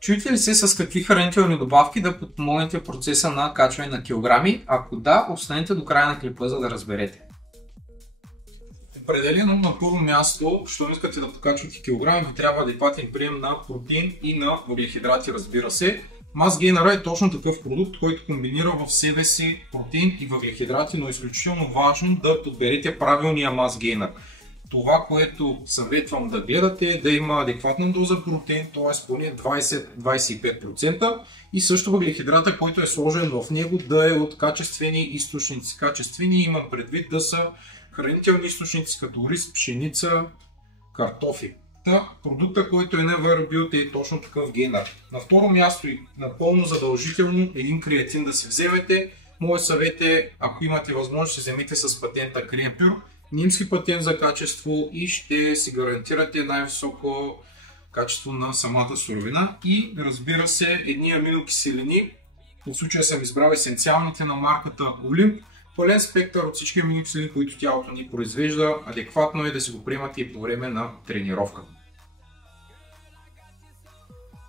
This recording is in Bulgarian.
Чуете ли се с какви хранителни добавки да подпомогнете процеса на качване на килограми? Ако да, останете до края на клипа, за да разберете. Определено на първо място, щом искате да покачвате килограми, ви трябва адекватен прием на протеин и на въглехидрати, разбира се. MassGainer е точно такъв продукт, който комбинира в себе си протеин и въглехидрати, но е изключително важно да подберете правилния MassGainer. Това, което съветвам да гледате е да има адекватна доза протеин, т.е. поне 20-25% и също въглехидрата, който е сложен в него, да е от качествени източници. Качествени имам предвид да са хранителни източници като рис, пшеница, картофи. Продукта, който е Never е точно такъв гейнер. На второ място и напълно задължително един креатин да си вземете. Моят съвет е, ако имате възможност, ще вземете с патента Creapure, немски патент за качество и ще си гарантирате най-високо качество на самата суровина и разбира се едни аминокиселини. В случая съм избрал есенциалните на марката Olymp. Пълен спектър от всички аминокиселини, които тялото ни произвежда. Адекватно е да си го приемате и по време на тренировка.